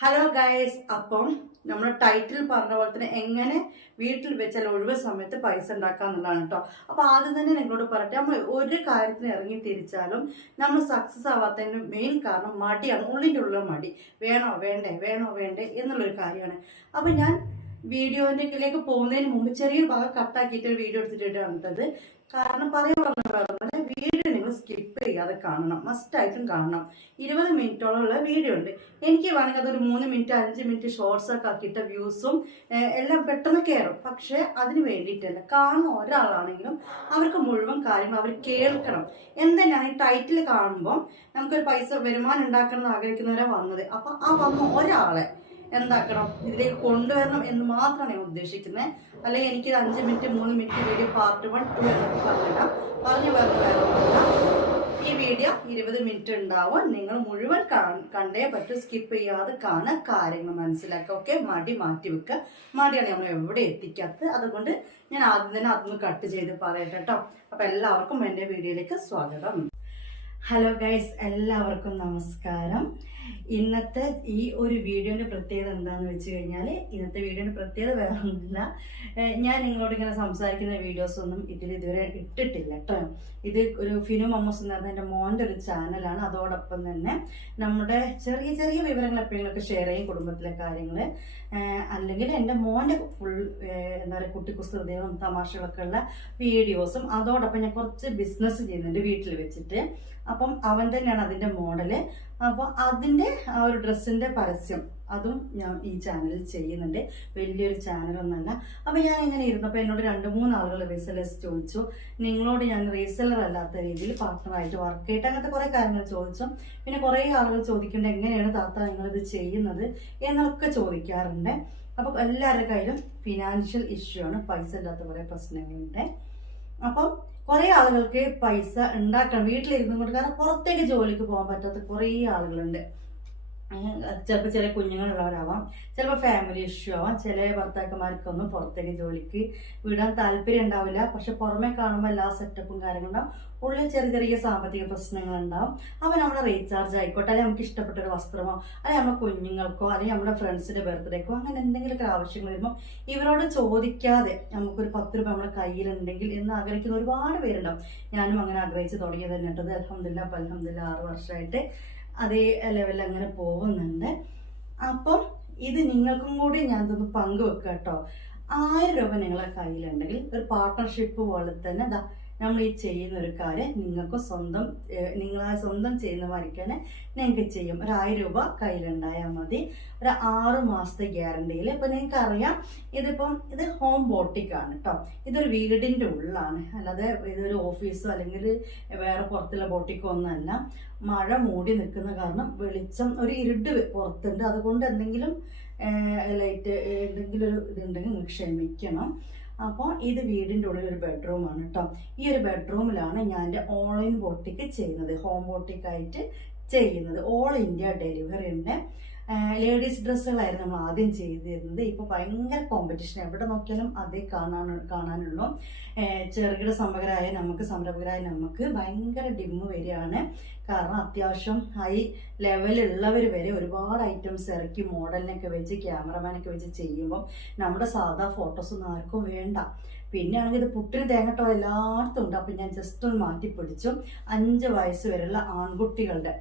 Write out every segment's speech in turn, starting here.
Hello guys, അപ്പം നമ്മൾ title പറഞ്ഞ പോലെ തന്നെ എങ്ങനെ വീട്ടിൽ വെച്ചാൽ ഒഴിവ് സമയത്ത് പൈസ ഉണ്ടാക്കാന്നുള്ളതാണ് കേട്ടോ. അപ്പോൾ ആദ്യം തന്നെ നിങ്ങളോട് പറയട്ടെ, നമ്മൾ ഒരു കാര്യത്തിന് ഇറങ്ങി തിരിച്ചാലും നമ്മൾ സക്സസ് ആവാത്തതിന് മെയിൻ കാരണം മടിയാണ്. ഉള്ളിൻ്റെ ഉള്ള മടി, വേണോ വേണ്ടേ എന്നുള്ളൊരു കാര്യമാണ്. അപ്പം ഞാൻ വീഡിയോയിലേക്ക് പോകുന്നതിന് മുമ്പ് ചെറിയൊരു ഭാഗം കട്ടാക്കിയിട്ട് ഒരു വീഡിയോ എടുത്തിട്ടാണ്. കാരണം പറയുന്നത് വീഡിയോ നിങ്ങൾ സ്കിപ്പ് ചെയ്യാതെ കാണണം, മസ്റ്റായിട്ടും കാണണം. 20 മിനിറ്റോളമുള്ള വീഡിയോ ഉണ്ട്. എനിക്ക് വേണമെങ്കിൽ അതൊരു 3 മിനിറ്റ് 5 മിനിറ്റ് ഷോർട്സ് ഒക്കെ ആക്കിയിട്ട് വ്യൂസും എല്ലാം പെട്ടെന്ന് കയറും. പക്ഷെ അതിന് വേണ്ടിയിട്ടല്ല, കാണുന്ന ഒരാളാണെങ്കിലും അവർക്ക് മുഴുവൻ കാര്യങ്ങൾ അവർ കേൾക്കണം. എന്തെന്നാണ് ഈ ടൈറ്റിൽ കാണുമ്പോൾ നമുക്കൊരു പൈസ വരുമാനം ഉണ്ടാക്കണം എന്ന് ആഗ്രഹിക്കുന്നവരെ വന്നത്. അപ്പം ആ വന്ന ഒരാളെ എന്താക്കണം, ഇതിലേക്ക് കൊണ്ടുവരണം എന്ന് മാത്രമാണ് ഞാൻ ഉദ്ദേശിക്കുന്നത്. അല്ലെങ്കിൽ എനിക്ക് 5 മിനിറ്റ് 3 മിനിറ്റ് വീഡിയോ പാർട്ട് 1 2 എന്നൊക്കെ പറഞ്ഞിടാം. പറഞ്ഞു ഈ വീഡിയോ 20 മിനിറ്റ് ഉണ്ടാവും. നിങ്ങൾ മുഴുവൻ കണ്ടേ പറ്റും, സ്കിപ്പ് ചെയ്യാതെ കാണാൻ, കാര്യങ്ങൾ മനസ്സിലാക്കുക. ഓക്കെ, മടി മാറ്റി വെക്കുക. മടിയാണ് നമ്മൾ എവിടെ എത്തിക്കാത്തത്. അതുകൊണ്ട് ഞാൻ ആദ്യം തന്നെ അതൊന്ന് കട്ട് ചെയ്ത് പറയട്ടെ കേട്ടോ. അപ്പൊ എല്ലാവർക്കും എൻ്റെ വീഡിയോയിലേക്ക് സ്വാഗതം. ഹലോ ഗൈസ്, എല്ലാവർക്കും നമസ്കാരം. ഇന്നത്തെ ഈ ഒരു വീഡിയോന്റെ പ്രത്യേകത എന്താണെന്ന് വെച്ച് കഴിഞ്ഞാൽ, ഇന്നത്തെ വീഡിയോന്റെ പ്രത്യേകത വേറെ ഒന്നുമില്ല. ഞാൻ നിങ്ങളോട് ഇങ്ങനെ സംസാരിക്കുന്ന വീഡിയോസ് ഒന്നും ഇതുവരെ ഇട്ടിട്ടില്ല കേട്ടോ. ഇത് ഒരു ഫിനു മമ്മൂസ് എന്ന് പറഞ്ഞ എൻ്റെ മോൻ്റെ ഒരു ചാനലാണ്. അതോടൊപ്പം തന്നെ നമ്മുടെ ചെറിയ ചെറിയ വിവരങ്ങൾ എപ്പോഴെങ്കിലുമൊക്കെ ഷെയർ ചെയ്യും, കുടുംബത്തിലെ കാര്യങ്ങൾ, അല്ലെങ്കിൽ എൻ്റെ മോൻ്റെ ഫുൾ എന്താ പറയുക കുട്ടിക്കുസൃതികളും തമാശകളൊക്കെ ഉള്ള വീഡിയോസും. അതോടൊപ്പം ഞാൻ കുറച്ച് ബിസിനസ് ചെയ്യുന്നുണ്ട് വീട്ടിൽ വെച്ചിട്ട്. അപ്പം അവൻ തന്നെയാണ് അതിൻ്റെ മോഡല്. അപ്പോൾ അതിൻ്റെ ആ ഒരു ഡ്രസ്സിൻ്റെ പരസ്യം അതും ഞാൻ ഈ ചാനലിൽ ചെയ്യുന്നുണ്ട്. വലിയൊരു ചാനലൊന്നല്ല. അപ്പോൾ ഞാൻ ഇങ്ങനെ ഇരുന്നപ്പോൾ എന്നോട് 2-3 ആളുകൾ റീസെല്ലേഴ്സ് ചോദിച്ചു, നിങ്ങളോട് ഞാൻ റീസെല്ലർ അല്ലാത്ത രീതിയിൽ പാർട്ട്ണറായിട്ട് വർക്ക് ചെയ്തിട്ട് അങ്ങനത്തെ കുറേ കാര്യങ്ങൾ ചോദിച്ചു. പിന്നെ കുറേ ആളുകൾ ചോദിക്കേണ്ടത് എങ്ങനെയാണ് താത്ത നിങ്ങളിത് ചെയ്യുന്നത് എന്നൊക്കെ ചോദിക്കാറുണ്ട്. അപ്പോൾ എല്ലാവരുടെ കയ്യിലും ഫിനാൻഷ്യൽ ഇഷ്യൂ ആണ്, പൈസ ഇല്ലാത്ത കുറേ പ്രശ്നങ്ങളുണ്ട്. അപ്പം കുറേ ആളുകൾക്ക് പൈസ ഉണ്ടാക്കണം വീട്ടിലിരുന്നും കൊണ്ട്, കാരണം പുറത്തേക്ക് ജോലിക്ക് പോകാൻ പറ്റാത്ത കുറേ ആളുകളുണ്ട്. ചിലപ്പോൾ ചില കുഞ്ഞുങ്ങളുള്ളവരാവാം, ചിലപ്പോൾ ഫാമിലി ഇഷ്യൂ ആവാം, ചില ഭർത്താക്കന്മാർക്കൊന്നും പുറത്തേക്ക് ജോലിക്ക് വിടാൻ താല്പര്യം ഉണ്ടാവില്ല. പക്ഷെ പുറമെ കാണുമ്പോൾ എല്ലാ സെറ്റപ്പും കാര്യങ്ങളുണ്ടാവും, ഉള്ളിൽ ചെറിയ ചെറിയ സാമ്പത്തിക പ്രശ്നങ്ങളുണ്ടാവും. അപ്പോൾ നമ്മുടെ റീചാർജ് ആയിക്കോട്ടെ, അല്ലെങ്കിൽ നമുക്ക് ഇഷ്ടപ്പെട്ട ഒരു വസ്ത്രമോ, അല്ലെങ്കിൽ നമ്മുടെ കുഞ്ഞുങ്ങൾക്കോ, അല്ലെങ്കിൽ നമ്മുടെ ഫ്രണ്ട്സിന്റെ ബർത്ത്ഡേക്കോ, അങ്ങനെ എന്തെങ്കിലുമൊക്കെ ആവശ്യങ്ങൾ വരുമ്പോൾ ഇവരോട് ചോദിക്കാതെ നമുക്കൊരു 10 രൂപ നമ്മുടെ കയ്യിലുണ്ടെങ്കിൽ എന്ന് ആഗ്രഹിക്കുന്ന ഒരുപാട് പേരുണ്ടാവും. ഞാനും അങ്ങനെ ആഗ്രഹിച്ച് തുടങ്ങിയത് തന്നെ കേട്ടത്. അൽഹംദുലില്ലാ 6 വർഷമായിട്ട് അതേ ലെവലിൽ അങ്ങനെ പോകുന്നുണ്ട്. അപ്പം ഇത് നിങ്ങൾക്കും കൂടി ഞാൻ ഇതൊന്ന് പങ്കുവെക്കുക കേട്ടോ. 1000 രൂപ നിങ്ങളുടെ കയ്യിലുണ്ടെങ്കിൽ ഒരു പാർട്ട്ണർഷിപ്പ് പോലെ തന്നെ നമ്മൾ ഈ ചെയ്യുന്ന ഒരു കാര്യം നിങ്ങൾക്ക് സ്വന്തം ചെയ്യുന്ന മാതിരിക്കാൻ നിങ്ങൾക്ക് ചെയ്യും. ഒരു 1000 രൂപ കയ്യിലുണ്ടായാൽ മതി. ഒരു 6 മാസത്തെ ഗ്യാരണ്ടിയിൽ. ഇപ്പം നിങ്ങൾക്കറിയാം, ഇത് ഹോം ബോട്ടിക്കാണ് കേട്ടോ. ഇതൊരു വീടിൻ്റെ ഉള്ളിലാണ്, അല്ലാതെ ഇതൊരു ഓഫീസോ അല്ലെങ്കിൽ വേറെ പുറത്തുള്ള ബോട്ടിക്കോ ഒന്നല്ല. മഴ മൂടി നിൽക്കുന്ന കാരണം വെളിച്ചം, ഒരു ഇരുട്ട് പുറത്തുണ്ട്. അതുകൊണ്ട് എന്തെങ്കിലും ലൈറ്റ് എന്തെങ്കിലും ഒരു ഇതുണ്ടെങ്കിൽ നിങ്ങൾ ക്ഷമിക്കണം. അപ്പോൾ ഇത് വീടിൻ്റെ ഉള്ളിൽ ഒരു ബെഡ്റൂമാണ് കേട്ടോ. ഈ ഒരു ബെഡ്റൂമിലാണ് ഞാൻ എൻ്റെ ഓൺലൈൻ ബോട്ടിക്ക് ചെയ്യുന്നത്, ഹോം ബോട്ടിക്കായിട്ട് ചെയ്യുന്നത്. ഓൾ ഇന്ത്യ ഡെലിവറി ഉണ്ട്. ലേഡീസ് ഡ്രസ്സുകളായിരുന്നു നമ്മൾ ആദ്യം ചെയ്തിരുന്നത്. ഇപ്പോൾ ഭയങ്കര കോമ്പറ്റീഷൻ, എവിടെ നോക്കിയാലും അതേ കാണാനുള്ളൂ. ചെറുകിട സംരംഭകരായ നമുക്ക് ഭയങ്കര ഡിമ്മ് വരികയാണ്. കാരണം അത്യാവശ്യം ഹൈ ലെവലുള്ളവർ വരെ ഒരുപാട് ഐറ്റംസ് ഇറക്കി മോഡലിനൊക്കെ വെച്ച് ക്യാമറമാനൊക്കെ വെച്ച് ചെയ്യുമ്പം നമ്മുടെ സാധാ ഫോട്ടോസൊന്നും ആർക്കും വേണ്ട. പിന്നെ ആണെങ്കിൽ ഇത് പുട്ടിന് തേങ്ങട്ടോ എല്ലായിടത്തും ഉണ്ട്. അപ്പം ഞാൻ ജസ്റ്റ് ഒന്ന് മാറ്റി പിടിച്ചു. 5 വയസ്സ് വരെയുള്ള ആൺകുട്ടികളുടെ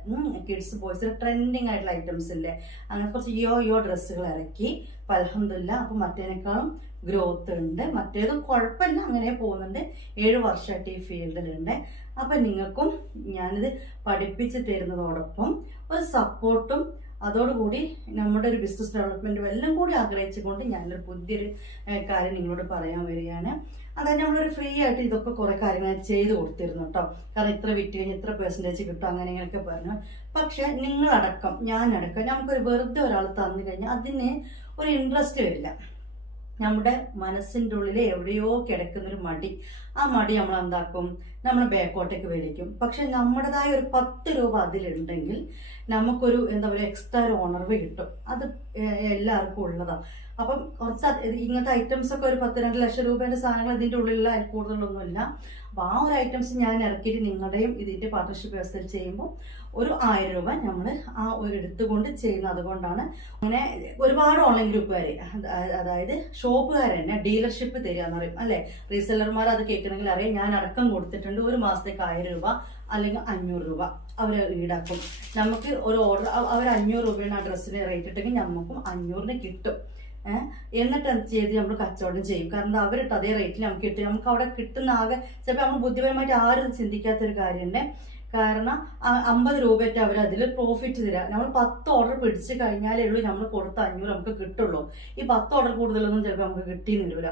കിഡ്സ് ബോയ്സ് ട്രെൻഡിങ് ആയിട്ടുള്ള ഐറ്റംസ് ഇല്ലേ, അങ്ങനെ കുറച്ച് യോ ഡ്രസ്സുകൾ ഇറക്കി. അൽഹംദുലില്ലാ. അപ്പം മറ്റേനേക്കാളും ഗ്രോത്ത് ഉണ്ട്. മറ്റേതും കുഴപ്പമില്ല, അങ്ങനെ പോകുന്നുണ്ട്. 7 വർഷമായിട്ട് ഈ ഫീൽഡിലുണ്ട്. അപ്പം നിങ്ങൾക്കും ഞാനിത് പഠിപ്പിച്ച് തരുന്നതോടൊപ്പം ഒരു സപ്പോർട്ടും, അതോടുകൂടി നമ്മുടെ ഒരു ബിസിനസ് ഡെവലപ്മെന്റും എല്ലാം കൂടി ആഗ്രഹിച്ചുകൊണ്ട് ഞാനൊരു പുതിയൊരു കാര്യം നിങ്ങളോട് പറയാൻ വരികയാണ്. അതായത് നമ്മളൊരു ഫ്രീ ആയിട്ട് ഇതൊക്കെ കുറെ കാര്യങ്ങൾ ചെയ്ത് കൊടുത്തിരുന്നു കേട്ടോ. കാരണം ഇത്ര വിറ്റ് കഴിഞ്ഞാൽ ഇത്ര പെർസെൻറ്റേജ് കിട്ടും, അങ്ങനെ ഇങ്ങനെയൊക്കെ പറഞ്ഞു. പക്ഷെ നിങ്ങളടക്കം ഞാനടക്കം നമുക്കൊരു വെറുതെ ഒരാൾ തന്നു കഴിഞ്ഞാൽ അതിന് ഒരു ഇൻട്രസ്റ്റ് വരില്ല. നമ്മുടെ മനസ്സിൻ്റെ ഉള്ളിൽ എവിടെയോ കിടക്കുന്നൊരു മടി, ആ മടി നമ്മൾ എന്താക്കും, നമ്മൾ ബാക്കോട്ടേക്ക് വലിക്കും. പക്ഷെ നമ്മുടേതായ ഒരു 10 രൂപ അതിലുണ്ടെങ്കിൽ നമുക്കൊരു എന്താ പറയുക എക്സ്ട്രാ ഒരു ഉണർവ് കിട്ടും. അത് എല്ലാവർക്കും ഉള്ളതാണ്. അപ്പം കുറച്ച് ഇങ്ങനത്തെ ഐറ്റംസ് ഒക്കെ ഒരു 10-2 ലക്ഷം രൂപേൻ്റെ സാധനങ്ങൾ ഇതിൻ്റെ ഉള്ളിലുള്ള കൂടുതലൊന്നുമില്ല. അപ്പോൾ ആ ഒരു ഐറ്റംസ് ഞാൻ ഇറക്കിയിട്ട് നിങ്ങളുടെയും ഇതിൻ്റെ പാർട്ണർഷിപ്പ് വ്യവസ്ഥയിൽ ചെയ്യുമ്പോൾ ഒരു 1000 രൂപ നമ്മൾ ആ ഒരു എടുത്തുകൊണ്ട് ചെയ്യുന്നത്. അതുകൊണ്ടാണ് അങ്ങനെ ഒരുപാട് ഓൺലൈൻ ഗ്രൂപ്പുകാർ, അതായത് ഷോപ്പുകാർ തന്നെ ഡീലർഷിപ്പ് തരിക എന്ന് പറയും അല്ലേ. റീസെല്ലർമാർ അത് കേൾക്കണമെങ്കിൽ അറിയാം, ഞാൻ അടക്കം കൊടുത്തിട്ടുണ്ട്. ഒരു മാസത്തേക്ക് 1000 രൂപ അല്ലെങ്കിൽ 500 രൂപ അവർ ഈടാക്കും. നമുക്ക് ഒരു ഓർഡർ അവർ 500 രൂപയാണ് ആ ഡ്രസ്സിന് റേറ്റ് ഇട്ടെങ്കിൽ നമുക്കും 500-ന് കിട്ടും. എന്നിട്ട് എന്ത് ചെയ്ത് നമ്മൾ കച്ചവടം ചെയ്യും. കാരണം അവരിട്ട് അതേ റേറ്റിൽ നമുക്ക് കിട്ടും. നമുക്ക് അവിടെ കിട്ടുന്ന ആകെ ചിലപ്പോൾ നമ്മൾ ബുദ്ധിപരമായിട്ട് ആരും ചിന്തിക്കാത്തൊരു കാര്യമുണ്ട്. കാരണം 50 രൂപയായിട്ട് അവർ അതിൽ പ്രോഫിറ്റ് തരാം. നമ്മൾ 10 ഓർഡർ പിടിച്ച് കഴിഞ്ഞാലേ ഉള്ളൂ നമ്മൾ കൊടുത്ത 500 നമുക്ക് കിട്ടുള്ളൂ. ഈ 10 ഓർഡർ കൂടുതലൊന്നും ചിലപ്പോൾ നമുക്ക് കിട്ടിയെന്ന് വരില്ല.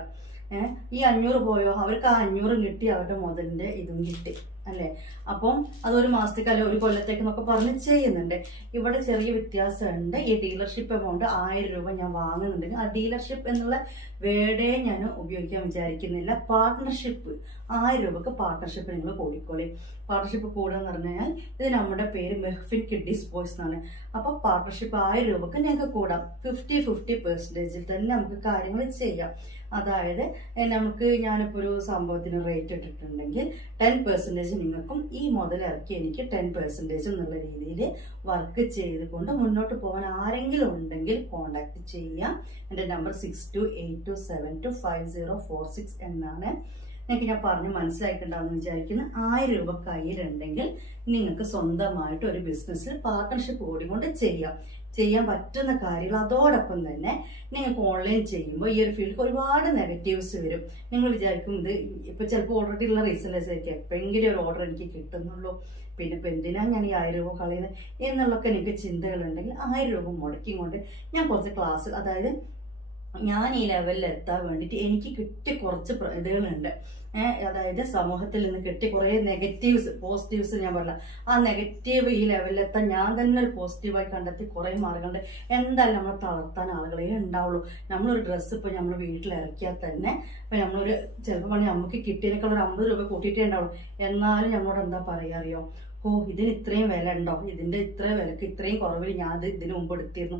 ഈ 500 പോയോ, അവർക്ക് ആ 500 കിട്ടി, അവരുടെ മുതലിൻ്റെ ഇതും കിട്ടി അല്ലേ. അപ്പം അതൊരു മാസത്തേക്ക് അല്ലെങ്കിൽ ഒരു കൊല്ലത്തേക്ക് എന്നൊക്കെ പറഞ്ഞ് ചെയ്യുന്നുണ്ട്. ഇവിടെ ചെറിയ വ്യത്യാസമുണ്ട്. ഈ ഡീലർഷിപ്പ് എമൗണ്ട് 1000 രൂപ ഞാൻ വാങ്ങുന്നുണ്ടെങ്കിൽ ആ ഡീലർഷിപ്പ് എന്നുള്ള വേർഡേ ഞാൻ ഉപയോഗിക്കാൻ വിചാരിക്കുന്നില്ല. പാർട്ട്ണർഷിപ്പ് 1000 രൂപക്ക് പാർട്ട്ണർഷിപ്പ് നിങ്ങൾ കൂടിക്കോളി. പാർട്ട്ണർഷിപ്പ് കൂടുക എന്ന് പറഞ്ഞു കഴിഞ്ഞാൽ ഇത് നമ്മുടെ പേര് മെഹ്ഫിൻ കിഡ്ഡീസ് ബോയ്സ് എന്നാണ്. അപ്പോൾ പാർട്ട്ണർഷിപ്പ് 1000 രൂപക്ക് ഞങ്ങൾക്ക് കൂടാം. 50-50% തന്നെ നമുക്ക് കാര്യങ്ങൾ ചെയ്യാം. അതായത് നമുക്ക് ഞാനിപ്പോൾ ഒരു സംഭവത്തിന് റേറ്റ് ഇട്ടിട്ടുണ്ടെങ്കിൽ 10% നിങ്ങൾക്കും ഈ മുതലിറക്കി എനിക്ക് 10% എന്നുള്ള രീതിയിൽ വർക്ക് ചെയ്തുകൊണ്ട് മുന്നോട്ട് പോകാൻ ആരെങ്കിലും ഉണ്ടെങ്കിൽ കോണ്ടാക്ട് ചെയ്യാം. എൻ്റെ നമ്പർ 6282725046 എന്നാണ്. എനിക്ക് ഞാൻ പറഞ്ഞ് മനസ്സിലാക്കിയിട്ടുണ്ടാവുമെന്ന് വിചാരിക്കുന്നു. 1000 രൂപ കയ്യിലുണ്ടെങ്കിൽ നിങ്ങൾക്ക് സ്വന്തമായിട്ട് ഒരു ബിസിനസ്സിൽ പാർട്ട്ണർഷിപ്പ് കൂടിക്കൊണ്ട് ചെയ്യാൻ പറ്റുന്ന കാര്യങ്ങൾ. അതോടൊപ്പം തന്നെ നിങ്ങൾക്ക് ഓൺലൈൻ ചെയ്യുമ്പോൾ ഈ ഒരു ഫീൽഡിൽ ഒരുപാട് നെഗറ്റീവ്സ് വരും. നിങ്ങൾ വിചാരിക്കും ഇത് ഇപ്പം ചിലപ്പോൾ ഓൾറെഡി ഉള്ള റീസൺലെസ് ആയിരിക്കും, എപ്പോഴെങ്കിലും ഒരു ഓർഡർ എനിക്ക് കിട്ടുന്നുള്ളൂ, പിന്നെ ഇപ്പം എന്തിനാണ് ഞാൻ ഈ 1000 രൂപ കളയുന്നത് എന്നുള്ളൊക്കെ നിങ്ങൾക്ക് ചിന്തകളുണ്ടെങ്കിൽ 1000 രൂപ മുടക്കി കൊണ്ട് ഞാൻ കുറച്ച് ക്ലാസ്, അതായത് ഞാൻ ഈ ലെവലിൽ എത്താൻ വേണ്ടിയിട്ട് എനിക്ക് കിട്ടിയ കുറച്ച് ഇതുകളുണ്ട്. അതായത് സമൂഹത്തിൽ നിന്ന് കിട്ടിയ കുറേ നെഗറ്റീവ്സ്, പോസിറ്റീവ്സ് ഞാൻ പറഞ്ഞ ആ നെഗറ്റീവ് ഈ ലെവലിലെത്താൻ ഞാൻ തന്നെ ഒരു പോസിറ്റീവായി കണ്ടെത്തി കുറേ മാർഗങ്ങളുണ്ട്. എന്തായാലും നമ്മൾ തളർത്താൻ ആളുകളെ ഉണ്ടാവുള്ളൂ. നമ്മളൊരു ഡ്രസ്സ് ഇപ്പോൾ നമ്മൾ വീട്ടിൽ ഇറക്കിയാൽ തന്നെ ഇപ്പം നമ്മളൊരു ചിലപ്പോൾ പണി നമുക്ക് കിട്ടിയതിനേക്കാൾ ഒരു 50 രൂപ കൂട്ടിയിട്ടേ ഉണ്ടാവുള്ളൂ. എന്നാലും നമ്മളോട് എന്താ പറയുക അറിയോ, ഓ ഇതിന് ഇത്രയും വില ഉണ്ടോ, ഇതിൻ്റെ ഇത്ര വിലക്ക് ഇത്രയും കുറവിൽ ഞാൻ ഇതിന് മുമ്പ് എടുത്തിരുന്നു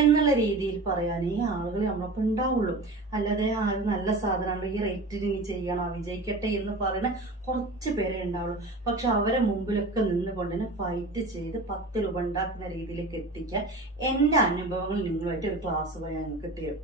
എന്നുള്ള രീതിയിൽ പറയാനേ ആളുകൾ നമ്മളൊപ്പം ഉണ്ടാവുള്ളൂ. അല്ലാതെ അത് നല്ല സാധനമാണല്ലോ, ഈ റേറ്റിന് ഇനി ചെയ്യണോ, വിജയിക്കട്ടെ എന്ന് പറയുന്ന കുറച്ച് പേരെ ഉണ്ടാവുള്ളൂ. പക്ഷെ അവരെ മുമ്പിലൊക്കെ നിന്നുകൊണ്ട് തന്നെ ഫൈറ്റ് ചെയ്ത് 10 രൂപ ഉണ്ടാക്കുന്ന രീതിയിലേക്ക് എത്തിക്കാൻ എൻ്റെ അനുഭവങ്ങൾ നിങ്ങളുമായിട്ട് ഒരു ക്ലാസ് പോയി ഞങ്ങൾക്ക് തരും.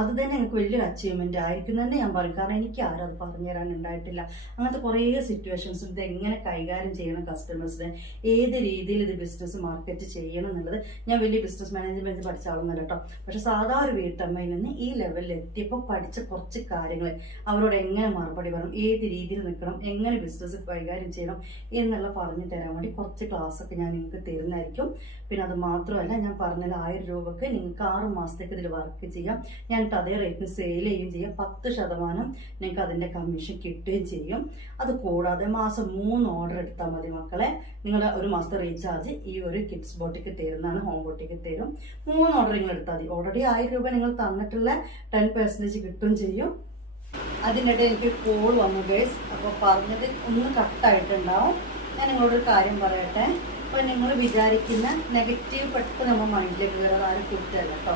അത് തന്നെ എനിക്ക് വലിയൊരു അച്ചീവ്മെൻ്റ് ആയിരിക്കും തന്നെ ഞാൻ പറയും. കാരണം എനിക്ക് ആരും അത് പറഞ്ഞു തരാൻ ഉണ്ടായിട്ടില്ല. അങ്ങനത്തെ കുറേ സിറ്റുവേഷൻസ് ഇത് എങ്ങനെ കൈകാര്യം ചെയ്യണം, കസ്റ്റമേഴ്സിനെ ഏത് രീതിയിൽ ഇത് ബിസിനസ് മാർക്കറ്റ് ചെയ്യണം എന്നുള്ളത് ഞാൻ വലിയ ബിസിനസ് മാനേജ്മെൻറ്റ് പഠിച്ച ആളൊന്നുമല്ല കേട്ടോ. പക്ഷെ സാധാ ഒരു വീട്ടമ്മയിൽ നിന്ന് ഈ ലെവലിൽ എത്തിയപ്പോൾ പഠിച്ച കുറച്ച് കാര്യങ്ങൾ, അവരോട് എങ്ങനെ മറുപടി പറയണം, ഏത് രീതിയിൽ നിൽക്കണം, എങ്ങനെ ബിസിനസ് കൈകാര്യം ചെയ്യണം എന്നുള്ള പറഞ്ഞു തരാൻ വേണ്ടി കുറച്ച് ക്ലാസ്സൊക്കെ ഞാൻ നിങ്ങൾക്ക് തരുന്നതായിരിക്കും. പിന്നെ അത് മാത്രമല്ല ഞാൻ പറഞ്ഞാൽ 1000 രൂപക്ക് നിങ്ങൾക്ക് 6 മാസത്തേക്ക് ഇതിൽ വർക്ക് ചെയ്യാം. ഞാനിട്ട് അതേ റേറ്റിന് സെയിൽ ചെയ്യുകയും ചെയ്യാം. 10% നിങ്ങൾക്ക് അതിൻ്റെ കമ്മീഷൻ കിട്ടുകയും ചെയ്യും. അത് കൂടാതെ മാസം 3 ഓർഡർ എടുത്താൽ മതി മക്കളെ. നിങ്ങളുടെ ഒരു മാസത്തെ റീചാർജ് ഈ ഒരു കിഡ്സ് ബോട്ടിക്ക് തരുന്നതാണ്, ഹോം ബോട്ടിക്ക് തരും. 3 ഓർഡർ നിങ്ങൾ എടുത്താൽ മതി. ഓൾറെഡി 1000 രൂപ നിങ്ങൾ തന്നിട്ടുള്ള 10% കിട്ടുകയും ചെയ്യും. അതിനിടെ എനിക്ക് കോൾ വന്നു ഗൈസ്. അപ്പോൾ പറഞ്ഞത് ഒന്ന് കട്ടായിട്ടുണ്ടാവും. ഞാൻ നിങ്ങളോടൊരു കാര്യം പറയട്ടെ. അപ്പോൾ നിങ്ങൾ വിചാരിക്കുന്ന നെഗറ്റീവ് പെട്ടെന്ന് നമ്മൾ മൈൻഡിലേക്ക് കയറാൻ ആരും കുറ്റമല്ല കേട്ടോ.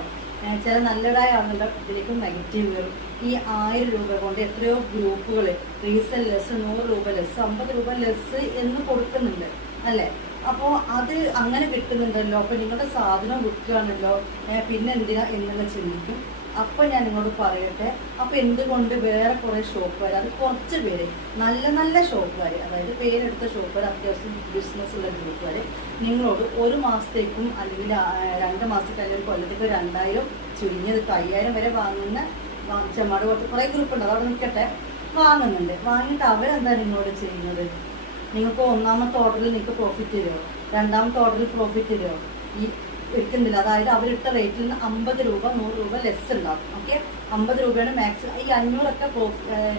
ചില നല്ലതായ ആളുകളുടെ ഇതിലേക്കും നെഗറ്റീവ് കയറും. ഈ 1000 രൂപ കൊണ്ട് എത്രയോ ഗ്രൂപ്പുകൾ റീസെൽ ലെസ്, 100 രൂപ ലെസ്, 50 രൂപ ലെസ് എന്ന് കൊടുക്കുന്നുണ്ട് അല്ലേ. അപ്പോൾ അത് അങ്ങനെ കിട്ടുന്നുണ്ടല്ലോ, അപ്പോൾ നിങ്ങളുടെ സാധനം വിൽക്കുകയാണല്ലോ, പിന്നെ എന്തിനാ എന്നുള്ള ചിന്തിക്കും. അപ്പോൾ ഞാൻ നിങ്ങളോട് പറയട്ടെ, അപ്പോൾ എന്തുകൊണ്ട് വേറെ കുറേ ഷോപ്പുകാർ, അത് കുറച്ച് പേര് നല്ല നല്ല ഷോപ്പുകാർ, അതായത് പേരെടുത്ത ഷോപ്പുകാർ, അത്യാവശ്യം ബിസിനസ്സുള്ള ഗ്രൂപ്പുകാർ നിങ്ങളോട് 1 മാസത്തേക്കും അല്ലെങ്കിൽ 2 മാസത്തേക്ക് അല്ലെങ്കിൽ കൊല്ലത്തേക്ക് 2000 ചുരുങ്ങിയത് 5000 വരെ വാങ്ങുന്ന ചെമ്മാട് പോലത്തെ കുറേ ഗ്രൂപ്പുണ്ട്, അതവിടെ നിൽക്കട്ടെ, വാങ്ങുന്നുണ്ട്. വാങ്ങിയിട്ട് അവരെന്താ നിങ്ങളോട് ചെയ്യുന്നത്? നിങ്ങൾക്ക് 1ാമത്തെ ഓർഡറിൽ നിങ്ങൾക്ക് പ്രോഫിറ്റ് തരുമോ, 2ാമത്തെ ഓർഡറിൽ പ്രോഫിറ്റ് തരുമോ? ഈ വെക്കുന്നില്ല. അതായത് അവരിട്ട റേറ്റിൽ നിന്ന് 50 രൂപ 100 രൂപ ലെസ് ഉണ്ടാവും. ഓക്കെ, 50 രൂപയാണ് മാക്സിമം. ഈ 500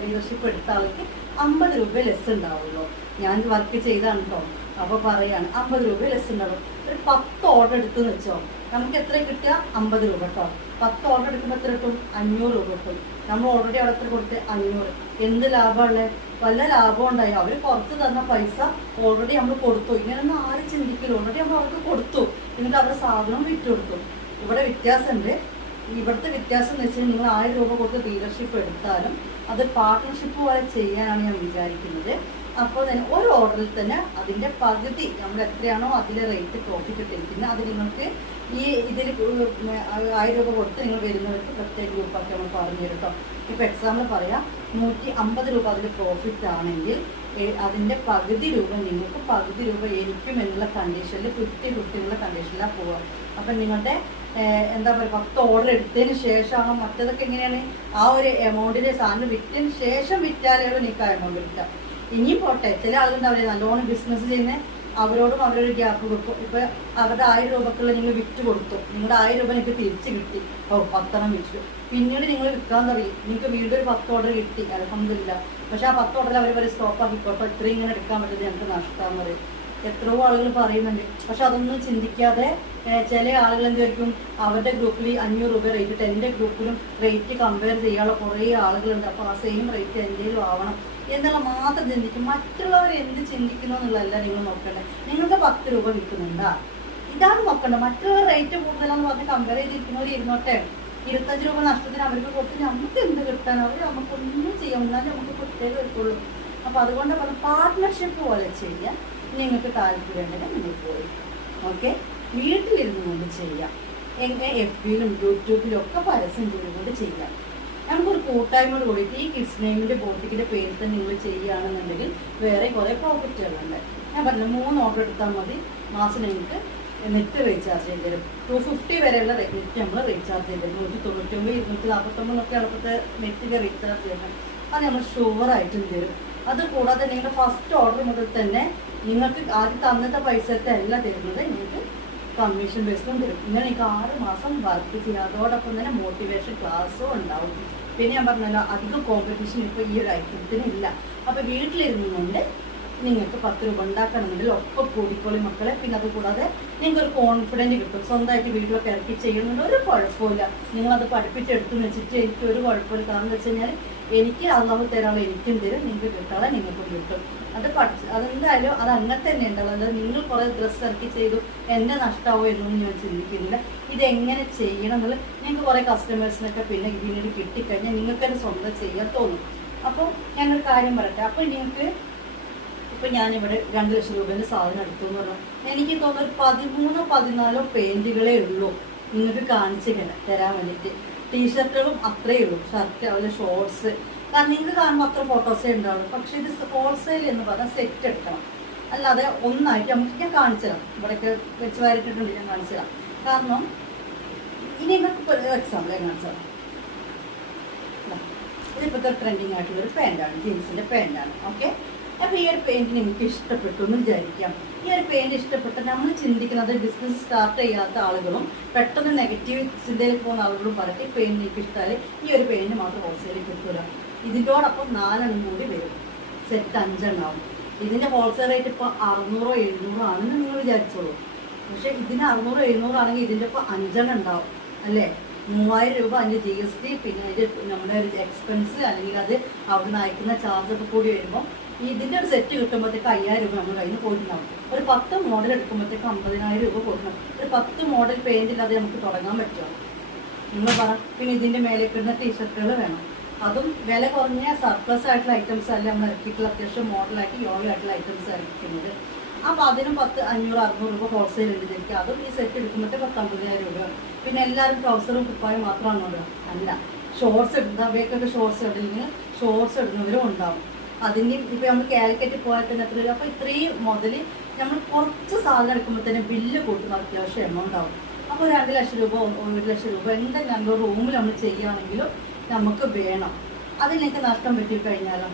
ലീഡർഷിപ്പ് എടുത്ത ആൾക്ക് 50 രൂപ ലെസ് ഉണ്ടാവുള്ളൂ. ഞാൻ വർക്ക് ചെയ്താണ് കേട്ടോ. അപ്പോൾ പറയാണ് 50 രൂപ ലെസ് ഉണ്ടാവും. ഒരു 10 ഓർഡർ എടുത്തെന്ന് വെച്ചോ, നമുക്ക് എത്ര കിട്ടുക? 50 രൂപ കേട്ടോ. 10 ഓർഡർ എടുക്കുമ്പോൾ എത്ര കിട്ടും? 500 രൂപ കിട്ടും. നമ്മൾ ഓൾറെഡി അവിടെ എത്ര കൊടുത്ത്? 500. എന്ത് ലാഭമുള്ളത്? വല്ല ലാഭം ഉണ്ടായി. അവർ കുറച്ച് തന്ന പൈസ ഓൾറെഡി നമ്മൾ കൊടുത്തു. ഇങ്ങനെയൊന്നും ആരും ചിന്തിക്കില്ല. ഓൾറെഡി നമ്മൾ അവർക്ക് കൊടുത്തു, എന്നിട്ട് അവരുടെ സാധനം വിറ്റ് കൊടുത്തു. ഇവിടെ വ്യത്യാസമുണ്ട്. ഇവിടുത്തെ വ്യത്യാസം എന്ന് വെച്ചാൽ നിങ്ങൾ 1000 രൂപ കൊടുത്ത് ഡീലർഷിപ്പ് എടുത്താലും അത് പാർട്ട്ണർഷിപ്പ് പോലെ ചെയ്യാനാണ് ഞാൻ വിചാരിക്കുന്നത്. അപ്പോൾ തന്നെ ഒരു ഓർഡറിൽ തന്നെ അതിൻ്റെ പകുതി നമ്മൾ എത്രയാണോ അതിലെ റേറ്റ് പ്രോഫിറ്റ് ഇട്ടിരിക്കുന്നത് അത് നിങ്ങൾക്ക് ഈ ഇതിൽ 1000 രൂപ കൊടുത്ത് നിങ്ങൾ വരുന്നവർക്ക് പ്രത്യേക ഗ്രൂപ്പൊക്കെ നമ്മൾ പറഞ്ഞു തരും കേട്ടോ. ഇപ്പോൾ എക്സാമ്പിൾ പറയാം, 150 രൂപ അതിൽ പ്രോഫിറ്റ് ആണെങ്കിൽ അതിൻ്റെ പകുതി രൂപ നിങ്ങൾക്ക്, പകുതി രൂപ എനിക്കും എന്നുള്ള കണ്ടീഷനിൽ 50-50 എന്നുള്ള കണ്ടീഷനിലാണ് പോവുക. അപ്പം നിങ്ങളുടെ എന്താ പറയുക 10 ഓർഡർ എടുത്തതിന് ശേഷമാണോ മറ്റേതൊക്കെ എങ്ങനെയാണ് ആ ഒരു എമൗണ്ടിൻ്റെ സാധനം വിറ്റതിന് ശേഷം വിറ്റാലേ നിങ്ങൾക്ക് ആ എമൗണ്ട് കിട്ടുക. ഇനിയും പോട്ടെ, ചില ആളുകളുണ്ടാവില്ലേ നല്ലോണം ബിസിനസ് ചെയ്യുന്ന അവരോടും അവരൊരു ഗ്യാപ്പ് കൊടുക്കും. ഇപ്പം അവരുടെ 1000 രൂപക്കുള്ള നിങ്ങൾ വിറ്റ് കൊടുത്തു, നിങ്ങളുടെ 1000 രൂപ നിങ്ങൾക്ക് തിരിച്ച് കിട്ടി, 10 വിറ്റു. പിന്നീട് നിങ്ങൾ വിൽക്കാൻ തുടങ്ങി, നിങ്ങൾക്ക് വീണ്ടും ഒരു 10 ഓർഡർ കിട്ടി, അൽഹംദുലില്ലാ. പക്ഷെ ആ 10 ഓർഡറിൽ അവർ സ്റ്റോപ്പ് ആക്കിക്കോട്ടോ, ഇത്രയും ഇങ്ങനെ എടുക്കാൻ പറ്റുന്നത് ഞങ്ങൾക്ക് നഷ്ടമാണെന്ന് പറയും. എത്രയോ ആളുകൾ പറയുന്നുണ്ട്. പക്ഷെ അതൊന്നും ചിന്തിക്കാതെ ചില ആളുകൾ എന്തായിരിക്കും അവരുടെ ഗ്രൂപ്പിൽ 500 രൂപ റേറ്റ് ഇട്ട് എൻ്റെ ഗ്രൂപ്പിലും റേറ്റ് കമ്പയർ ചെയ്യാനുള്ള കുറേ ആളുകളുണ്ട്. അപ്പോൾ ആ സെയിം റേറ്റ് എന്തെങ്കിലും ആവണം എന്നുള്ള മാത്രം ചിന്തിക്കും. മറ്റുള്ളവർ എന്ത് ചിന്തിക്കുന്നു എന്നുള്ളതല്ല നിങ്ങൾ നോക്കേണ്ടത്. നിങ്ങൾക്ക് 10 രൂപ കിട്ടുന്നുണ്ടാ, ഇതാണ് നോക്കേണ്ടത്. മറ്റുള്ളവർ റേറ്റ് കൂടുതലാണെന്ന് പറഞ്ഞ് കമ്പയർ ചെയ്തിരിക്കുന്നവർ ഇരുന്നോട്ടെ. 25 രൂപ നഷ്ടത്തിന് അവർക്ക് കൊടുത്ത് നമുക്ക് എന്ത് കിട്ടാൻ, അവർ നമുക്കൊന്നും ചെയ്യാം, എന്നാലും നമുക്ക് പ്രത്യേകം എടുക്കുള്ളൂ. അപ്പോൾ അതുകൊണ്ട് പറഞ്ഞ് പാർട്ട്ണർഷിപ്പ് പോലെ ചെയ്യാൻ നിങ്ങൾക്ക് താല്പര്യമുണ്ടെങ്കിൽ നിങ്ങൾ പോയി ഓക്കെ വീട്ടിലിരുന്നു കൊണ്ട് ചെയ്യാം. എങ്ങനെ FBയിലും യൂട്യൂബിലും ഒക്കെ പരസ്യം ചെയ്തുകൊണ്ട് ചെയ്യാം. നമുക്കൊരു കൂട്ടായ്മയോട് കൂടിയിട്ട് ഈ കിഡ്സ് നെയിമിൻ്റെ ബോട്ടിക്കിൻ്റെ പേരിൽ തന്നെ നിങ്ങൾ ചെയ്യുകയാണെന്നുണ്ടെങ്കിൽ വേറെ കുറേ പ്രോഫിറ്റുകളുണ്ട്. ഞാൻ പറഞ്ഞു 3 ഓർഡർ എടുത്താൽ മതി, മാസം നിങ്ങൾക്ക് നെറ്റ് റീചാർജ് ചെയ്ത് തരും. 250 വരെയുള്ള നെറ്റ് നമ്മൾ റീചാർജ് ചെയ്ത് തരും. 199, 249 എളുപ്പത്തെ നെറ്റിൻ്റെ റീചാർജ് ചെയ്യണം. അത് നമ്മൾ ഷുവറായിട്ടും തരും. അതുകൂടാതെ നിങ്ങളുടെ ഫസ്റ്റ് ഓർഡർ മുതൽ തന്നെ നിങ്ങൾക്ക് ആദ്യം തന്നത്തെ പൈസത്തെ അല്ല തരുന്നത്, നിങ്ങൾക്ക് കമ്മീഷൻ ബേസിലും തരും. ഇങ്ങനെ നിങ്ങൾക്ക് 6 മാസം വർക്ക് ചെയ്യുക. അതോടൊപ്പം തന്നെ മോട്ടിവേഷൻ ക്ലാസ്സും ഉണ്ടാവും. പിന്നെ ഞാൻ പറഞ്ഞല്ലോ അധികം കോമ്പറ്റീഷൻ ഇപ്പോൾ ഈ ഒരു ഐറ്റത്തിന് ഇല്ല. അപ്പോൾ വീട്ടിലിരുന്നുകൊണ്ട് നിങ്ങൾക്ക് 10 രൂപ ഉണ്ടാക്കണമെന്നുണ്ടെങ്കിൽ ഒപ്പം കൂടിക്കോളി മക്കളെ. പിന്നെ അതുകൂടാതെ നിങ്ങൾക്കൊരു കോൺഫിഡൻറ്റ് കിട്ടും. സ്വന്തമായിട്ട് വീട്ടിലൊക്കെ ഇറക്കി ചെയ്യുന്നുണ്ട്, ഒരു കുഴപ്പമില്ല. നിങ്ങളത് പഠിപ്പിച്ചെടുത്തെന്ന് വെച്ചിട്ട് എനിക്ക് ഒരു കുഴപ്പമില്ല. കാരണം എന്താ വെച്ച് കഴിഞ്ഞാൽ എനിക്ക് അള്ളാഹു തരാനുള്ള എനിക്കും തരും, നിങ്ങൾക്ക് കിട്ടാതെ നിങ്ങൾക്കും കിട്ടും. അതെന്തായാലും അത് അങ്ങനെ തന്നെ ഉണ്ടാവും. അതായത് നിങ്ങൾ കുറേ ഡ്രസ്സ് ഇറക്കി ചെയ്തു എൻ്റെ നഷ്ടമാവോ എന്നൊന്നും ഞാൻ ചിന്തിക്കുന്നില്ല. ഇതെങ്ങനെ ചെയ്യണം എന്നുള്ളത് നിങ്ങൾക്ക് കുറേ കസ്റ്റമേഴ്സിനൊക്കെ പിന്നെ പിന്നീട് കിട്ടിക്കഴിഞ്ഞാൽ നിങ്ങൾക്കത് സ്വന്തം ചെയ്യാൻ തോന്നും. അപ്പോൾ ഞാനൊരു കാര്യം പറയട്ടെ. അപ്പോൾ നിങ്ങൾക്ക് ഇപ്പം ഞാനിവിടെ 2 ലക്ഷം രൂപേൻ്റെ സാധനം എടുത്തു എന്ന് പറഞ്ഞാൽ എനിക്ക് തോന്നുന്നു 13-14 പെയിൻറ്റുകളേ ഉള്ളൂ നിങ്ങൾക്ക് കാണിച്ച് തരാൻ വേണ്ടിയിട്ട്. ടീഷർട്ടുകളും അത്രയേ ഉള്ളൂ, ഷർട്ട് അതുപോലെ ഷോർട്സ്. കാരണം നിങ്ങൾക്ക് കാണുമ്പോൾ അത്ര ഫോട്ടോസേ ഉണ്ടാവുള്ളൂ. പക്ഷേ ഇത് ഹോൾസെയിൽ എന്ന് പറഞ്ഞാൽ സെറ്റ് എടുക്കണം, അല്ലാതെ ഒന്നായിട്ട് നമുക്ക് ഞാൻ കാണിച്ചു തരാം. ഇവിടെയൊക്കെ വെച്ച് വാരിട്ടിട്ടുണ്ട്, ഞാൻ കാണിച്ചു തരാം. കാരണം ഇനി നിങ്ങൾക്ക് എക്സാമ്പിൾ ഞാൻ കാണിച്ചു തരാം. ഇതിപ്പോഴത്തെ ട്രെൻഡിങ് ആയിട്ടുള്ളൊരു പാൻറ്റാണ്, ജീൻസിൻ്റെ പാൻറ്റാണ്. ഓക്കെ, അപ്പോൾ ഈ ഒരു പെയിൻറ്റ് നിങ്ങൾക്ക് ഇഷ്ടപ്പെട്ടു എന്ന് വിചാരിക്കാം. ഈ ഒരു പെയിൻറ്റ് ഇഷ്ടപ്പെട്ട് നമ്മൾ ചിന്തിക്കുന്നത് ബിസിനസ് സ്റ്റാർട്ട് ചെയ്യാത്ത ആളുകളും പെട്ടെന്ന് നെഗറ്റീവ് ചിന്തയിൽ പോകുന്ന ആളുകളും പറഞ്ഞിട്ട് ഈ പെയിൻറ്റ് എനിക്ക് ഇഷ്ടമായാൽ ഈ ഒരു പെയിൻറ്റ് മാത്രം ഹോൾസെയിൽ കിട്ടില്ല. ഇതിൻ്റോടൊപ്പം 4 എണ്ണം കൂടി വരും, സെറ്റ് 5 എണ്ണാവും. ഇതിൻ്റെ ഹോൾസെയിൽ റേറ്റ് ഇപ്പോൾ 600-700 ആണെന്ന് നിങ്ങൾ വിചാരിച്ചോളൂ. പക്ഷേ ഇതിന് 600-700 ആണെങ്കിൽ ഇതിൻ്റെ ഇപ്പോൾ 5 എണ്ണം ഉണ്ടാവും അല്ലേ. 3000 രൂപ അതിൻ്റെ GST, പിന്നെ അതിൻ്റെ നമ്മുടെ ഒരു എക്സ്പെൻസ് അല്ലെങ്കിൽ അത് അവിടെ നിന്ന് അയക്കുന്ന ചാർജൊക്കെ കൂടി വരുമ്പോൾ ഇതിൻ്റെ ഒരു സെറ്റ് കിട്ടുമ്പോഴത്തേക്ക് 5000 രൂപ നമ്മൾ കയ്യിൽ നിന്ന് പോയിട്ടുണ്ടാവും. ഒരു 10 മോഡൽ എടുക്കുമ്പോഴത്തേക്ക് 50000 രൂപ പോയിട്ടുണ്ടാവും. ഒരു 10 മോഡൽ പെയിൻ്റ് ഇല്ലാതെ നമുക്ക് തുടങ്ങാൻ പറ്റുമോ നിങ്ങൾ പറ. പിന്നെ ഇതിൻ്റെ മേലേക്ക് ഇടുന്ന ടീഷർട്ടുകൾ വേണം, അതും വില കുറഞ്ഞ സർപ്ലസ് ആയിട്ടുള്ള ഐറ്റംസ് അല്ല നമ്മൾ ഇറക്കിയിട്ടുള്ള അത്യാവശ്യം മോഡലായിട്ട് യോഗ് ആയിട്ടുള്ള ഐറ്റംസ് ഇറക്കുന്നത്. അപ്പോൾ അതിനും 500-600 രൂപ ഹോൾസെയിൽ ഉണ്ട് ശരിക്കും. അതും ഈ സെറ്റ് എടുക്കുമ്പോഴത്തേക്ക് 50,000 രൂപ. പിന്നെ എല്ലാവരും ട്രൗസറും കുപ്പായും മാത്രമാണ് ഇടുക, അല്ല ഷോർട്സ് ഇടുന്ന അവയൊക്കെ ഷോർട്സ് ഇടണമെങ്കിൽ ഷോർട്സ് ഇടുന്നവരും ഉണ്ടാവും. അതിന് ഇപ്പോൾ നമ്മൾ കാലിക്കറ്റ് പോയാൽ തന്നെ എത്ര രൂപ. അപ്പോൾ ഇത്രയും മുതൽ നമ്മൾ കുറച്ച് സാധനം എടുക്കുമ്പോൾ തന്നെ ബില്ല് കൂട്ടുന്ന അത്യാവശ്യം എമൗണ്ട് ആവും. അപ്പോൾ 2 ലക്ഷം രൂപ 1 ലക്ഷം രൂപ എന്തെങ്കിലും നമ്മൾ റൂമിൽ നമ്മൾ ചെയ്യുകയാണെങ്കിലും നമുക്ക് വേണം. അതിലേക്ക് നഷ്ടം പറ്റിക്കഴിഞ്ഞാലോ.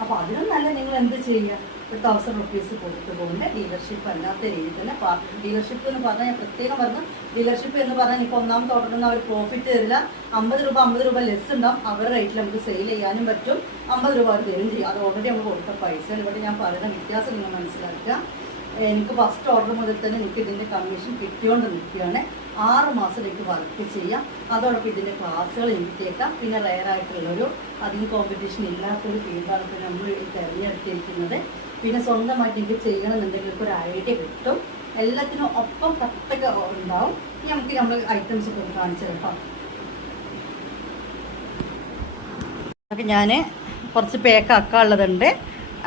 അപ്പോൾ അതിനും നല്ല നിങ്ങൾ എന്ത് ചെയ്യുക, 1000 റുപ്പീസ് കൊടുത്തു പോകുന്ന ഡീലർഷിപ്പ് അല്ലാത്ത രീതിയിൽ തന്നെ ഡീലർഷിപ്പ് എന്ന് പറഞ്ഞാൽ ഞാൻ പ്രത്യേകം പറഞ്ഞു. ഡീലർഷിപ്പ് എന്ന് പറഞ്ഞാൽ ഇപ്പോൾ ഒന്നാമത്തെ ഓർഡറിൽ അവർ പ്രോഫിറ്റ് തരില്ല. 50 രൂപ ലെസ് ഉണ്ടാവും. അവരുടെ റേറ്റിൽ നമുക്ക് സെയിൽ ചെയ്യാനും പറ്റും. 50 രൂപ അവർ തരും ചെയ്യും. അത് ഓൾറെഡി നമ്മൾ കൊടുത്ത പൈസ. ഇവിടെ ഞാൻ പറയുന്ന വ്യത്യാസം നിങ്ങൾ മനസ്സിലാക്കുക. എനിക്ക് ഫസ്റ്റ് ഓർഡർ മുതൽ തന്നെ എനിക്ക് ഇതിൻ്റെ കമ്മീഷൻ കിട്ടിയോണ്ട് നിൽക്കുകയാണ്. 6 മാസം എനിക്ക് വർക്ക് ചെയ്യാം. അതോടൊപ്പം ഇതിൻ്റെ ക്ലാസ്സുകൾ എനിക്കേക്കാം. പിന്നെ റയറായിട്ടുള്ളൊരു അധികം കോമ്പറ്റീഷൻ ഇല്ലാത്തൊരു ഫീൽഡാണ് ഇപ്പോൾ നമ്മൾ തിരഞ്ഞെടുത്തിരിക്കുന്നത്. പിന്നെ സ്വന്തമായിട്ട് എനിക്ക് ചെയ്യണമെന്നുണ്ടെങ്കിൽ ഒരു ഐഡിയ കിട്ടും. എല്ലാത്തിനും ഒപ്പം കട്ടൊക്കെ ഉണ്ടാവും. നമുക്ക് നമ്മൾ ഐറ്റംസ് ഒക്കെ ഒന്ന് കാണിച്ചു കേട്ടോ. അതൊക്കെ ഞാൻ കുറച്ച് പേക്ക് ആക്കാനുള്ളതുണ്ട്,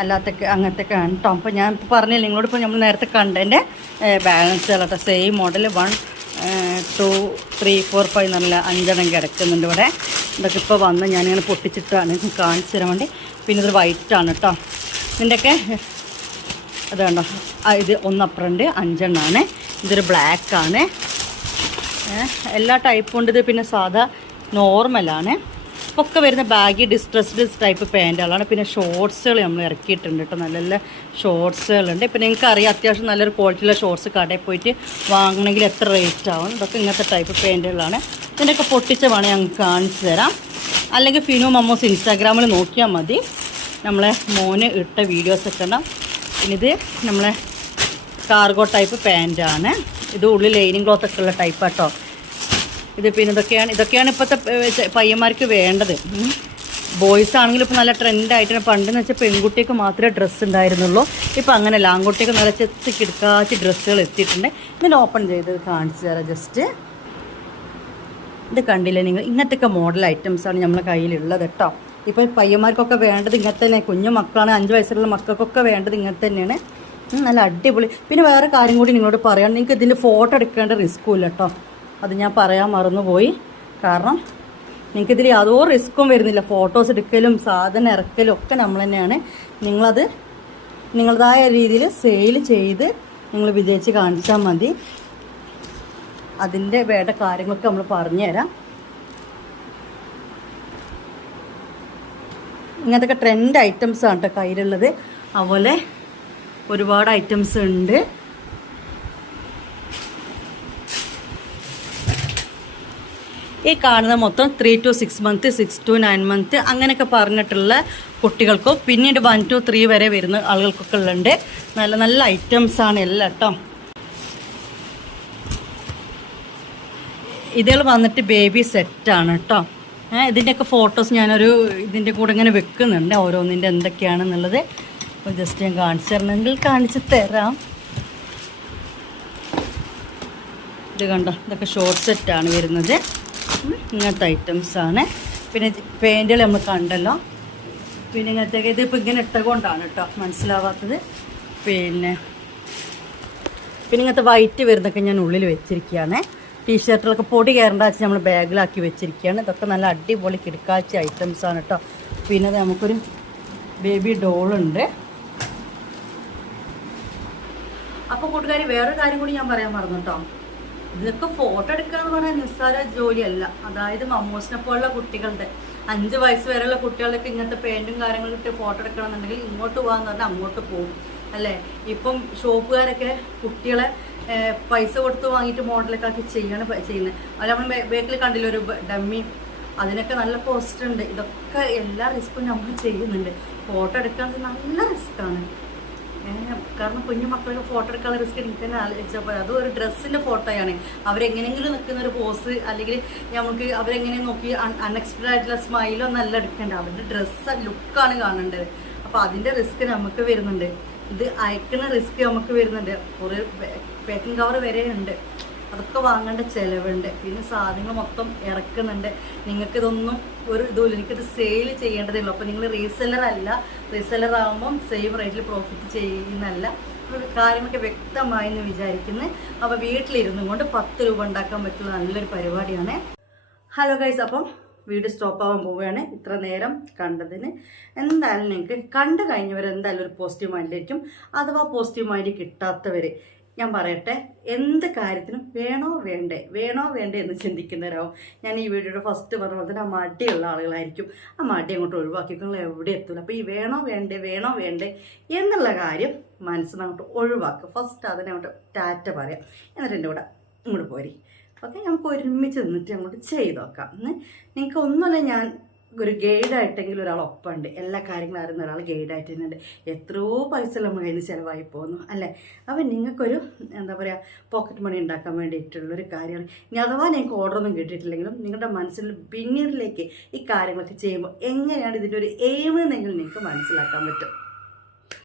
അല്ലാത്തൊക്കെ അങ്ങനത്തെയൊക്കെ ആണ് കേട്ടോ. അപ്പോൾ ഞാൻ പറഞ്ഞില്ല നിങ്ങളോടിപ്പോൾ നമ്മൾ നേരത്തെ കണ്ടതിൻ്റെ ബാലൻസ് കേട്ടോ. സെയിം മോഡൽ 1 2 3 4 5 നല്ല 5 കിടക്കുന്നുണ്ട് ഇവിടെ. ഇതൊക്കെ ഇപ്പോൾ വന്ന് ഞാനിങ്ങനെ പൊട്ടിച്ചിട്ടാണ് കാണിച്ചു തരാൻ വേണ്ടി. പിന്നെ ഇതൊരു വൈറ്റാണ് കേട്ടോ. ഇതിൻ്റെയൊക്കെ അത് കണ്ടോ, ഇത് ഒന്നപ്പുറണ്ട് 5 ഇതൊരു ബ്ലാക്കാണ്. എല്ലാ ടൈപ്പും ഉണ്ട്. ഇത് പിന്നെ സാധാ നോർമലാണ്. ഒക്കെ വരുന്ന ബാഗി ഡിസ്ട്രസ്ഡ് ടൈപ്പ് പാൻറ്റുകളാണ്. പിന്നെ ഷോർട്സുകൾ നമ്മൾ ഇറക്കിയിട്ടുണ്ട് കേട്ടോ. നല്ല നല്ല ഷോർട്സുകളുണ്ട്. ഇപ്പം നിങ്ങൾക്ക് അറിയാം അത്യാവശ്യം നല്ലൊരു ക്വാളിറ്റിയുള്ള ഷോർട്സ് കടയിൽ പോയിട്ട് വാങ്ങണമെങ്കിൽ എത്ര റേറ്റ് ആവും. ഇതൊക്കെ ഇങ്ങനത്തെ ടൈപ്പ് പാൻറ്റുകളാണ്. ഇതിൻ്റെയൊക്കെ പൊട്ടിച്ച വേണമെങ്കിൽ ഞങ്ങൾക്ക് കാണിച്ചു തരാം. അല്ലെങ്കിൽ ഫിനു മമ്മൂസ് ഇൻസ്റ്റാഗ്രാമിൽ നോക്കിയാൽ മതി. നമ്മളെ മോന് ഇട്ട വീഡിയോസൊക്കെ ഉണ്ടാവും. പിന്നെ ഇത് നമ്മളെ കാർഗോ ടൈപ്പ് പാൻറ്റാണ്. ഇത് ഉള്ളിൽ ലൈനിങ് ക്ലോത്തൊക്കെ ഉള്ള ടൈപ്പാട്ടോ ഇത്. പിന്നെ ഇതൊക്കെയാണ് ഇപ്പോഴത്തെ പയ്യന്മാർക്ക് വേണ്ടത്. ബോയ്സ് ആണെങ്കിലും ഇപ്പോൾ നല്ല ട്രെൻഡായിട്ടാണ്. പണ്ടെന്ന് വെച്ചാൽ പെൺകുട്ടിക്ക് മാത്രമേ ഡ്രസ്സ് ഉണ്ടായിരുന്നുള്ളൂ. ഇപ്പോൾ അങ്ങനെയല്ല, ആൺകുട്ടിക്ക് നല്ല ചെത്തി കിടക്കാച്ച് ഡ്രസ്സുകൾ എത്തിയിട്ടുണ്ട്. ഇതിന് ഓപ്പൺ ചെയ്ത് കാണിച്ചു തരാം ജസ്റ്റ്. ഇത് കണ്ടില്ലേ നിങ്ങൾ, ഇങ്ങനത്തെയൊക്കെ മോഡൽ ഐറ്റംസാണ് നമ്മളെ കയ്യിലുള്ളത് കേട്ടോ. ഇപ്പോൾ പയ്യന്മാർക്കൊക്കെ വേണ്ടത് ഇങ്ങനത്തെ തന്നെ. കുഞ്ഞു മക്കളാണ്, 5 വയസ്സുള്ള മക്കൾക്കൊക്കെ വേണ്ടത് ഇങ്ങനത്തെ തന്നെയാണ്. നല്ല അടിപൊളി. പിന്നെ വേറെ കാര്യം കൂടി നിങ്ങളോട് പറയാം, നിങ്ങൾക്ക് ഇതിൻ്റെ ഫോട്ടോ എടുക്കേണ്ട റിസ്ക്കും ഇല്ല കേട്ടോ. അത് ഞാൻ പറയാൻ മറന്നുപോയി. കാരണം നിങ്ങൾക്കിതിൽ യാതൊരു റിസ്ക്കും വരുന്നില്ല. ഫോട്ടോസ് എടുക്കലും സാധനം ഇറക്കലും ഒക്കെ നമ്മൾ തന്നെയാണ്. നിങ്ങളത് നിങ്ങളുടേതായ രീതിയിൽ സെയിൽ ചെയ്ത് നിങ്ങൾ വിജയിച്ച് കാണിച്ചാൽ മതി. അതിൻ്റെ വേണ്ട കാര്യങ്ങളൊക്കെ നമ്മൾ പറഞ്ഞുതരാം. ഇങ്ങനത്തെ ട്രെൻഡ് ഐറ്റംസാണ് കേട്ടോ കയ്യിലുള്ളത്. അതുപോലെ ഒരുപാട് ഐറ്റംസ് ഉണ്ട്. ഈ കാണുന്ന മൊത്തം 3 to 6 months, 6 to 9 months അങ്ങനെയൊക്കെ പറഞ്ഞിട്ടുള്ള കുട്ടികൾക്കും പിന്നീട് 1 to 3 വരെ വരുന്ന ആളുകൾക്കൊക്കെ ഉള്ളുണ്ട്. നല്ല നല്ല ഐറ്റംസാണ് എല്ലാം കേട്ടോ. ഇതുകൾ വന്നിട്ട് ബേബി സെറ്റാണ് കേട്ടോ. ഇതിൻ്റെയൊക്കെ ഫോട്ടോസ് ഞാനൊരു ഇതിൻ്റെ കൂടെ ഇങ്ങനെ വെക്കുന്നുണ്ട്, ഓരോന്നിൻ്റെ എന്തൊക്കെയാണെന്നുള്ളത്. അപ്പോൾ ജസ്റ്റ് ഞാൻ കാണിച്ചു തരണമെങ്കിൽ കാണിച്ചു തരാം. ഇത് കണ്ടോ, ഇതൊക്കെ ഷോർട്ട് സെറ്റാണ് വരുന്നത്. ഇങ്ങനത്തെ ഐറ്റംസാണ്. പിന്നെ പെയിൻറ്റുകൾ നമ്മൾ കണ്ടല്ലോ. പിന്നെ ഇങ്ങനത്തെ ഇതിപ്പോൾ ഇങ്ങനെ ഇട്ട കൊണ്ടാണ് കേട്ടോ മനസ്സിലാവാത്തത്. പിന്നെ ഇങ്ങനത്തെ വൈറ്റ് വരുന്നൊക്കെ ഞാൻ ഉള്ളിൽ വെച്ചിരിക്കുകയാണ്. ടീഷർട്ടിലൊക്കെ പൊടി കയറേണ്ട വെച്ച് നമ്മൾ ബാഗിലാക്കി വെച്ചിരിക്കുകയാണ്. ഇതൊക്കെ നല്ല അടിപൊളി കിടക്കാച്ച ഐറ്റംസാണ് കേട്ടോ. പിന്നെ നമുക്കൊരു ബേബി ഡോളുണ്ട്. അപ്പോൾ കൂട്ടുകാരി വേറൊരു കാര്യം കൂടി ഞാൻ പറയാൻ മറന്നു കേട്ടോ. ഇതൊക്കെ ഫോട്ടോ എടുക്കുക എന്ന് പറഞ്ഞാൽ നിസ്സാര ജോലിയല്ല. അതായത് മമ്മൂസിനെ പോലുള്ള കുട്ടികളുടെ 5 വയസ്സ് വരെയുള്ള കുട്ടികളൊക്കെ ഇങ്ങനത്തെ പെയിൻറ്റും കാര്യങ്ങളും ഇട്ട് ഫോട്ടോ എടുക്കണമെന്നുണ്ടെങ്കിൽ ഇങ്ങോട്ട് പോകാമെന്ന് പറഞ്ഞാൽ അങ്ങോട്ട് പോകും അല്ലേ. ഇപ്പം ഷോപ്പുകാരൊക്കെ കുട്ടികളെ പൈസ കൊടുത്ത് വാങ്ങിയിട്ട് മോഡലൊക്കെ ആക്കി ചെയ്യുന്നത്. അത് നമ്മൾ ബേക്കിൽ കണ്ടില്ല ഒരു ഡമ്മി, അതിനൊക്കെ നല്ല കോസ്റ്റ് ഉണ്ട്. ഇതൊക്കെ എല്ലാ റിസ്ക്കും നമ്മൾ ചെയ്യുന്നുണ്ട്. ഫോട്ടോ എടുക്കാൻ നല്ല റിസ്ക്കാണ്. കാരണം കുഞ്ഞു മക്കളൊക്കെ ഫോട്ടോ എടുക്കാനുള്ള റിസ്ക് എനിക്ക് തന്നെ ആലോചിച്ചാൽ പോയി. അതും ഒരു ഡ്രസ്സിൻ്റെ ഫോട്ടോയാണ്. അവരെങ്ങനെയെങ്കിലും നിൽക്കുന്ന ഒരു പോസ്, അല്ലെങ്കിൽ നമുക്ക് അവരെങ്ങനെ നോക്കി അൺഎക്സ്പെക്റ്റഡ് ആയിട്ടുള്ള സ്മൈലോ നല്ല എടുക്കേണ്ട. അവരുടെ ഡ്രസ്സ് ലുക്കാണ് കാണേണ്ടത്. അപ്പോൾ അതിൻ്റെ റിസ്ക് നമുക്ക് വരുന്നുണ്ട്. ഇത് അയക്കുന്ന റിസ്ക് നമുക്ക് വരുന്നുണ്ട്. കുറേ പാക്കിംഗ് കവർ വരെ ഉണ്ട്. അതൊക്കെ വാങ്ങേണ്ട ചിലവുണ്ട്. പിന്നെ സാധനങ്ങൾ മൊത്തം ഇറക്കുന്നുണ്ട്. നിങ്ങൾക്കിതൊന്നും ഒരു ഇതുമില്ല. എനിക്കിത് സെയിൽ ചെയ്യേണ്ടതേ ഉള്ളൂ. അപ്പോൾ നിങ്ങൾ റീസെല്ലർ അല്ല. റീസെല്ലർ ആകുമ്പം സെയിം റേറ്റിൽ പ്രോഫിറ്റ് ചെയ്യുന്നതല്ല. കാര്യങ്ങളൊക്കെ വ്യക്തമായി എന്ന് വിചാരിക്കുന്നത്. അപ്പോൾ വീട്ടിലിരുന്നും കൊണ്ട് 10 രൂപ ഉണ്ടാക്കാൻ പറ്റുന്ന നല്ലൊരു പരിപാടിയാണ്. ഹലോ ഗൈസ്, അപ്പം വീഡിയോ സ്റ്റോപ്പ് ആവാൻ പോവുകയാണ്. ഇത്ര നേരം കണ്ടതിന് എന്തായാലും നിങ്ങൾക്ക് കണ്ടു കഴിഞ്ഞവർ എന്തായാലും ഒരു പോസിറ്റീവ് മൈൻഡിലേക്കും, അഥവാ പോസിറ്റീവ് മൈൻഡ് കിട്ടാത്തവർ ഞാൻ പറയട്ടെ, എന്ത് കാര്യത്തിനും വേണോ വേണ്ടേ എന്ന് ചിന്തിക്കുന്നവരാവും. ഞാൻ ഈ വീഡിയോയുടെ ഫസ്റ്റ് പറഞ്ഞ പോലെ തന്നെ ആ മടിയുള്ള ആളുകളായിരിക്കും. ആ മടി അങ്ങോട്ട് ഒഴിവാക്കിക്കൊണ്ട് എവിടെ എത്തില്ല. അപ്പോൾ ഈ വേണോ വേണ്ടേ എന്നുള്ള കാര്യം മനസ്സിൽ നിന്ന് അങ്ങോട്ട് ഒഴിവാക്കുക. ഫസ്റ്റ് അതിനെ അങ്ങോട്ട് ടാറ്റ പറയാം. എന്നിട്ട് എൻ്റെ കൂടെ ഇങ്ങോട്ട് പോരി. ഓക്കെ, നമുക്ക് ഒരുമിച്ച് നിന്നിട്ട് അങ്ങോട്ട് ചെയ്ത് നോക്കാം. നിങ്ങൾക്ക് ഒന്നുമില്ല, ഞാൻ ഒരു ഗൈഡായിട്ടെങ്കിലും ഒരാളൊപ്പമുണ്ട്. എല്ലാ കാര്യങ്ങളും അറിയുന്ന ഒരാൾ ഗൈഡായിട്ട് തന്നെ ഉണ്ട്. എത്രയോ പൈസ നമ്മൾ കയ്യിൽ നിന്ന് ചിലവായി പോകുന്നു അല്ലേ. അപ്പം നിങ്ങൾക്കൊരു എന്താ പറയുക പോക്കറ്റ് മണി ഉണ്ടാക്കാൻ വേണ്ടിയിട്ടുള്ളൊരു കാര്യമാണ്. ഇനി അഥവാ നിങ്ങൾക്ക് ഓർഡറൊന്നും കിട്ടിയിട്ടില്ലെങ്കിലും നിങ്ങളുടെ മനസ്സിൽ പിന്നീടിലേക്ക് ഈ കാര്യങ്ങളൊക്കെ ചെയ്യുമ്പോൾ എങ്ങനെയാണ് ഇതിൻ്റെ ഒരു എയിം എന്നെങ്കിലും നിങ്ങൾക്ക് മനസ്സിലാക്കാൻ പറ്റും.